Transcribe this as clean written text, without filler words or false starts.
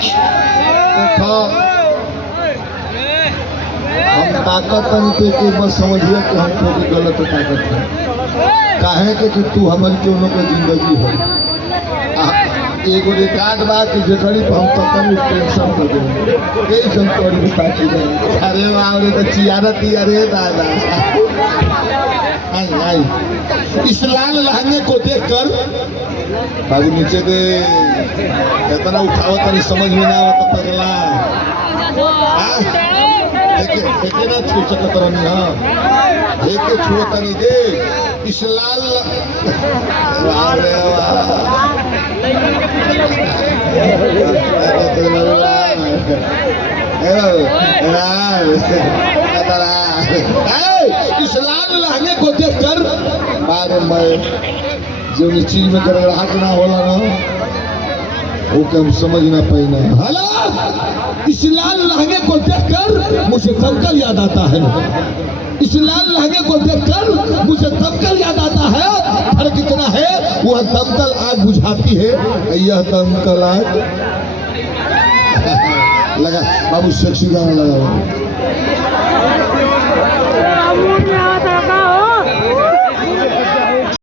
देखो हम ताकत पे के बस समझिए कि हम तो की गलत ताकत है काहे के कि तू हमन के लोग के जिंदगी है एगो रिकॉर्ड बा कि जखरी पर हम तकन टेंशन कर दे ए संतोरी बता के अरे वाह रे तो चियारत ही अरे दादा आई आई इस लाल लहंगे को देखकर बाबू नीचे दे इतना उठाओ तनी समझ में ना आवत पगला एके ना छू सकत रहनी हां एके छू तनी दे इस लाल वाह रे वाह इस लाल लहंगे को देखकर बारे मैं जो चीज में कर राहत ना होला ना वो हम समझ ना पाई ना हला इस लाल लहंगे को देखकर मुझे दमकल याद आता है इस लाल लहंगे को देखकर मुझे दमकल याद आता है फर्क कितना है वह दमकल आग बुझाती है यह दमकल आग लगा बाबू सेक्सी गाना लगा